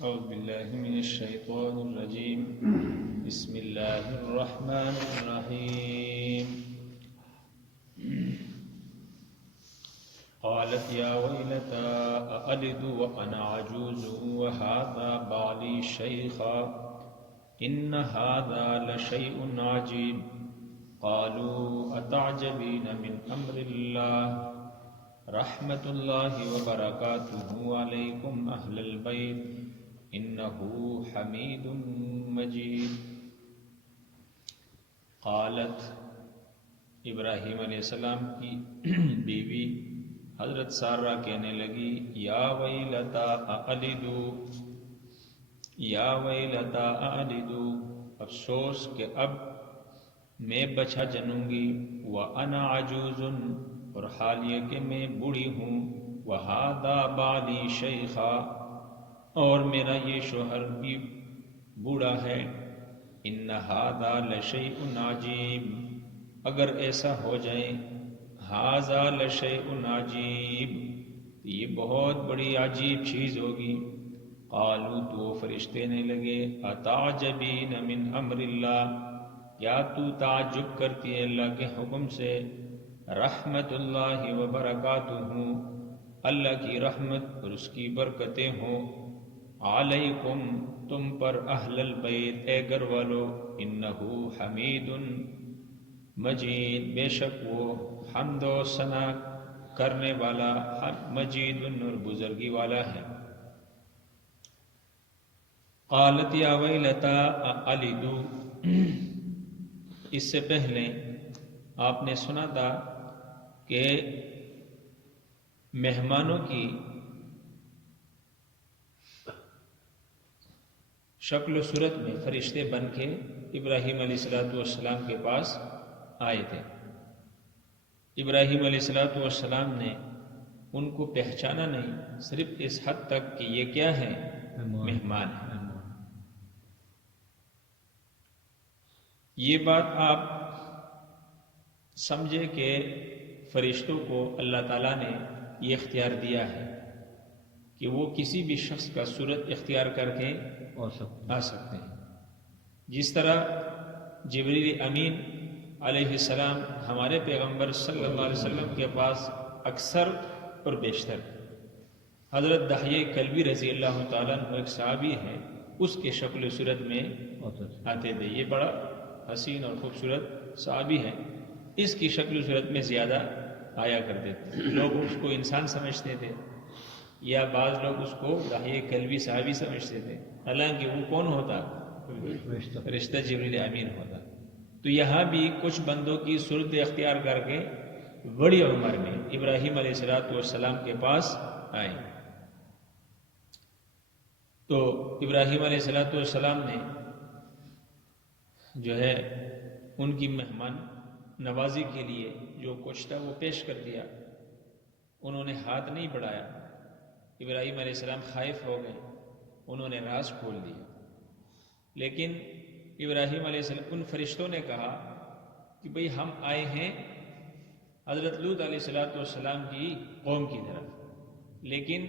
أعوذ بالله من الشيطان الرجيم. بسم الله الرحمن الرحيم. قالت يا ويلتى أألد وأنا عجوز وهذا بعلي شيخا إن هذا لشيء عجيب. قالوا أتعجبين من أمر الله رحمة الله وبركاته عليكم أهل البيت إنه حميد مجيد. قالت ابراہیم علیہ السلام کی بیوی حضرت سارہ کہنے لگی یا ویلتا اَأَلِدُ، یا ویلتا اَأَلِدُ، افسوس کہ اب میں بچہ جنوں گی، وَأَنَا عَجُوزٌ، اور حال یہ کہ میں بوڑھی ہوں، وَهَذَا بَعْلِي شَيْخًا، اور میرا یہ شوہر بھی بوڑھا ہے، إِنَّ هَذَا لَشَيْءٌ عَجِيبٌ، اگر ایسا ہو جائے، هَذَا لَشَيْءٌ عَجِيبٌ، یہ بہت بڑی عجیب چیز ہوگی۔ قالوا، تو فرشتے نے لگے، أَتَعْجَبِينَ مِنْ أَمْرِ اللَّهِ، کیا تو تعجب کرتی ہے اللہ کے حکم سے، رحمت اللہ وبرکاتہ، اللہ کی رحمت اور اس کی برکتیں ہوں، علیکم، تم پر، اہل البیت، اے گھر والو، انہ حمید مجید، بے شک وہ حمد و ثنا کرنے والا، مجید اور بزرگی والا ہے۔ قالت یا ویلتا اَأَلِدُ، اس سے پہلے آپ نے سنا تھا کہ مہمانوں کی شکل و صورت میں فرشتے بن کے ابراہیم علیہ السلام کے پاس آئے تھے۔ ابراہیم علیہ السلام نے ان کو پہچانا نہیں، صرف اس حد تک کہ یہ کیا ہے، مہمان ہے۔ یہ بات آپ سمجھے کہ فرشتوں کو اللہ تعالیٰ نے یہ اختیار دیا ہے کہ وہ کسی بھی شخص کا صورت اختیار کر کے آ سکتے ہیں، جس طرح جبریل امین علیہ السلام ہمارے پیغمبر صلی اللہ علیہ وسلم کے پاس اکثر اور بیشتر، حضرت دحیہ کلبی رضی اللہ تعالیٰ عنہ ایک صحابی ہے، اس کے شکل و صورت میں آتے تھے۔ یہ بڑا حسین اور خوبصورت صحابی ہے، اس کی شکل و صورت میں زیادہ آیا کرتے تھے، لوگ اس کو انسان سمجھتے تھے، یا بعض لوگ اس کو دحیہ کلبی صحابی سمجھتے تھے، حالانکہ وہ کون ہوتا، فرشتہ جبریل امین ہوتا۔ تو یہاں بھی کچھ بندوں کی صورت اختیار کر کے بڑی عمر میں ابراہیم علیہ السلام کے پاس آئے۔ تو ابراہیم علیہ السلام نے جو ہے ان کی مہمان نوازی کے لیے جو کچھ تھا وہ پیش کر دیا، انہوں نے ہاتھ نہیں بڑھایا۔ ابراہیم علیہ السلام خائف ہو گئے، انہوں نے راز کھول دیا، لیکن ابراہیم علیہ السلام، ان فرشتوں نے کہا کہ بھئی ہم آئے ہیں حضرت لوط علیہ السلام کی قوم کی طرف، لیکن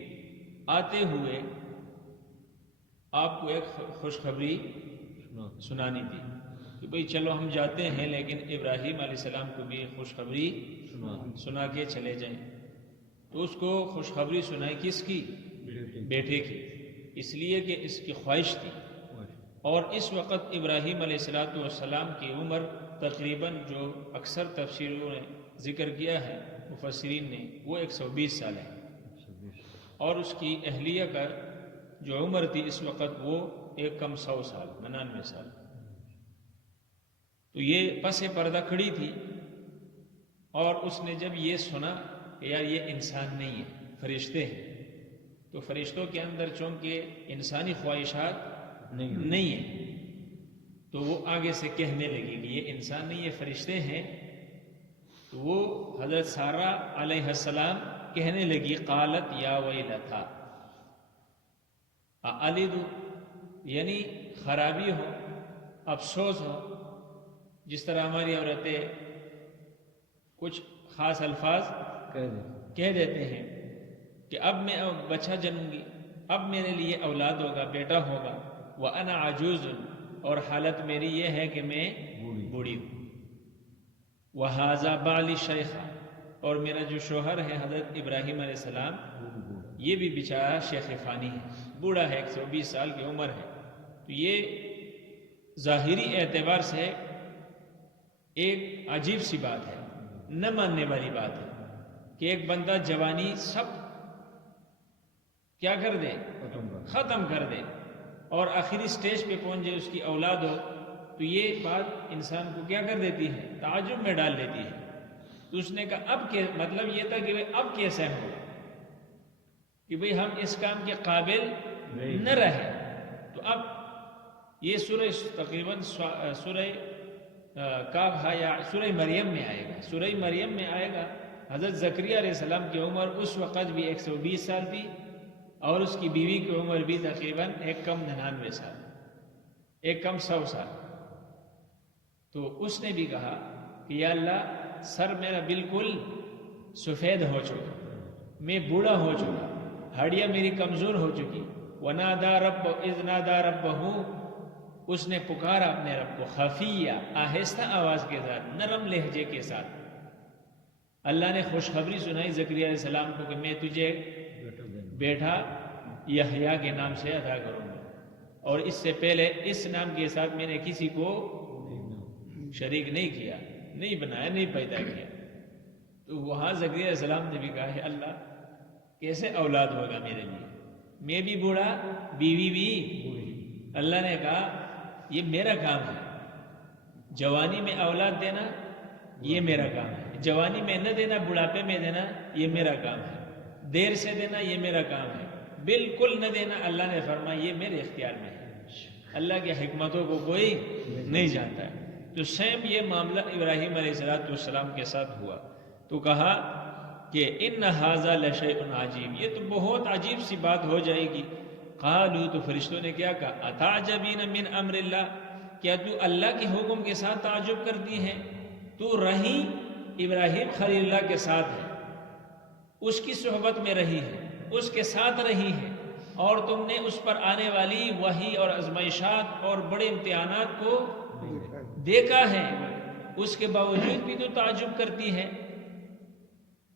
آتے ہوئے آپ کو ایک خوشخبری سنانی تھی کہ بھئی چلو ہم جاتے ہیں، لیکن ابراہیم علیہ السلام کو بھی خوشخبری سنا کے چلے جائیں۔ تو اس کو خوشخبری سنائی کس کی؟ بیٹے کی، اس لیے کہ اس کی خواہش تھی، اور اس وقت ابراہیم علیہ السلام کی عمر تقریباً، جو اکثر تفسیروں نے ذکر کیا ہے مفسرین نے، وہ 120 سال ہے، اور اس کی اہلیہ کا جو عمر تھی اس وقت وہ ایک کم 100 سال، 99 سال۔ تو یہ پس پردہ کھڑی تھی، اور اس نے جب یہ سنا کہ یار یہ انسان نہیں ہے، فرشتے ہیں، تو فرشتوں کے اندر چونکہ انسانی خواہشات نہیں ہیں، تو وہ آگے سے کہنے لگی کہ یہ انسان نہیں، یہ فرشتے ہیں۔ تو وہ حضرت سارہ علیہ السلام کہنے لگی، قالت یا ویلتا اَأَلِدُ، یعنی خرابی ہو، افسوس ہو، جس طرح ہماری عورتیں کچھ خاص الفاظ کہہ دیتے ہیں کہ اب میں بچہ جنوں گی، اب میرے لیے اولاد ہوگا، بیٹا ہوگا، وَأَنَا عَجُوزٌ، اور حالت میری یہ ہے کہ میں بوڑھی ہوں، وَهَذَا بَعْلِي شَيْخًا، اور میرا جو شوہر ہے حضرت ابراہیم علیہ السلام یہ بھی بیچارہ شیخ فانی ہے، بوڑھا ہے، 120 سال کی عمر ہے۔ تو یہ ظاہری اعتبار سے ایک عجیب سی بات ہے، نہ ماننے والی بات ہے کہ ایک بندہ جوانی سب کیا کر دے، ختم کر دے، اور آخری سٹیج پہ پہنچ جائے، اس کی اولاد ہو، تو یہ بات انسان کو کیا کر دیتی ہے، تعجب میں ڈال دیتی ہے۔ تو اس نے کہا اب مطلب یہ تھا کہ اب کیسے ہو کہ بھئی ہم اس کام کے قابل نہ رہے۔ تو اب یہ سورہ تقریباً سورہ کاف یا سورہ مریم میں آئے گا، سورہ مریم میں آئے گا۔ حضرت زکریا علیہ السلام کی عمر اس وقت بھی 120 سال تھی، اور اس کی بیوی کی عمر بھی تقریباً 99 سال، 100 سال۔ تو اس نے بھی کہا کہ یا اللہ، سر میرا بالکل سفید ہو چکا، میں بوڑھا ہو چکا، ہڈیاں میری کمزور ہو چکی۔ وَنَادَى رَبَّهُ إِذْ نَادَى رَبَّهُ، اس نے پکارا اپنے رب کو خفیہ، آہستہ آواز کے ساتھ، نرم لہجے کے ساتھ۔ اللہ نے خوشخبری سنائی زکریا علیہ السلام کو کہ میں تجھے بیٹا یحییٰ کے نام سے عطا کروں گا، اور اس سے پہلے اس نام کے ساتھ میں نے کسی کو شریک نہیں کیا، نہیں بنایا، نہیں پیدا کیا۔ تو وہاں زکریا علیہ السلام نے بھی کہا ہے اللہ کیسے اولاد ہوگا میرے لیے، میں بھی بوڑھا، بیوی بھی بوڑھی۔ اللہ نے کہا یہ میرا کام ہے، جوانی میں اولاد دینا یہ میرا کام ہے، جوانی میں نہ دینا، بڑھاپے میں دینا یہ میرا کام ہے، دیر سے دینا یہ میرا کام ہے، بالکل نہ دینا اللہ نے فرمایا یہ میرے اختیار میں ہے۔ اللہ کی حکمتوں کو کوئی نہیں جانتا ہے۔ تو سیم یہ معاملہ ابراہیم علیہ السلام کے ساتھ ہوا، تو کہا کہ ان ھذا لشیء عجیب، یہ تو بہت عجیب سی بات ہو جائے گی۔ قالوا، تو فرشتوں نے کیا کہا، اتعجبین من امر اللہ، کیا تو اللہ کے حکم کے ساتھ تعجب کرتی ہے؟ تو رہی ابراہیم خلیل اللہ کے ساتھ ہے، اس کی صحبت میں رہی ہے، اس کے ساتھ رہی ہے، اور تم نے اس پر آنے والی وحی اور آزمائشات اور بڑے امتحانات کو دیکھا ہے، اس کے باوجود بھی تو تعجب کرتی ہے۔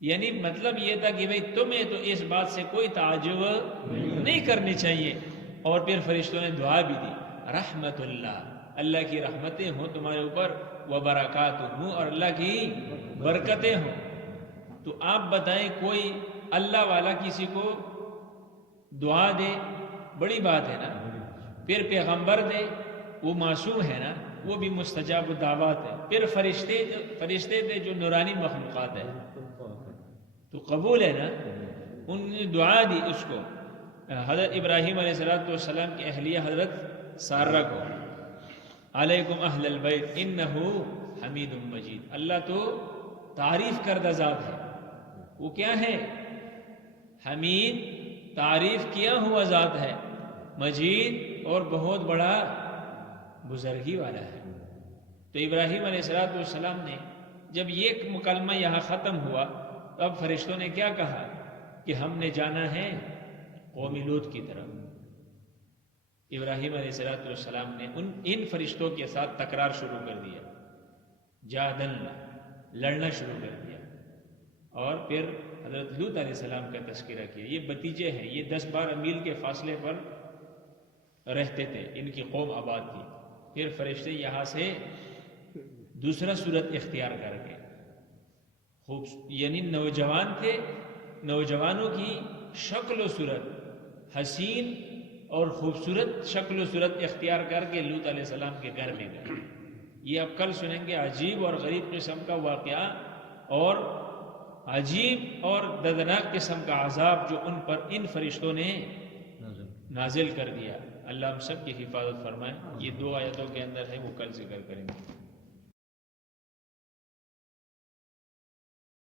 یعنی مطلب یہ تھا کہ بھئی تمہیں تو اس بات سے کوئی تعجب نہیں کرنی چاہیے۔ اور پھر فرشتوں نے دعا بھی دی، رحمت اللہ، اللہ کی رحمتیں ہوں تمہارے اوپر، وبرکاتہ ہوں، اور اللہ کی برکتیں ہوں۔ تو آپ بتائیں کوئی اللہ والا کسی کو دعا دے، بڑی بات ہے نا، پھر پیغمبر دے، وہ معصوم ہے نا، وہ بھی مستجاب الدعوات ہے، پھر فرشتے دے جو نورانی مخلوقات ہے، تو قبول ہے نا۔ ان نے دعا دی اس کو، حضرت ابراہیم علیہ السلام کی اہلیہ حضرت سارہ کو، علیکم اہل البیت انہو حمید مجید۔ اللہ تو تعریف کردہ ذات ہے، وہ کیا ہے؟ حمید، تعریف کیا ہوا ذات ہے، مجید، اور بہت بڑا بزرگی والا ہے۔ تو ابراہیم علیہ السلام نے جب یہ مکالمہ یہاں ختم ہوا تو اب فرشتوں نے کیا کہا کہ ہم نے جانا ہے قوم لوط کی طرف۔ ابراہیم علیہ السلام نے ان فرشتوں کے ساتھ تکرار شروع کر دیا، جادلنا، لڑنا شروع کر دیا، اور پھر حضرت لوط علیہ السلام کا تذکرہ کیا۔ یہ بتیجے ہیں، یہ 10-12 میل کے فاصلے پر رہتے تھے، ان کی قوم آباد تھی۔ پھر فرشتے یہاں سے دوسرا صورت اختیار کر گئے، یعنی نوجوان تھے، نوجوانوں کی شکل و صورت، حسین اور خوبصورت شکل و صورت اختیار کر کے لوط علیہ السلام کے گھر میں گئے۔ یہ اب کل سنیں گے عجیب اور غریب قسم کا واقعہ، اور عجیب اور دردناک قسم کا عذاب جو ان پر ان فرشتوں نے نازل کر دیا۔ اللہ ہم سب کی حفاظت فرمائے۔ یہ 2 آیتوں کے اندر ہے، وہ کل ذکر کریں گے۔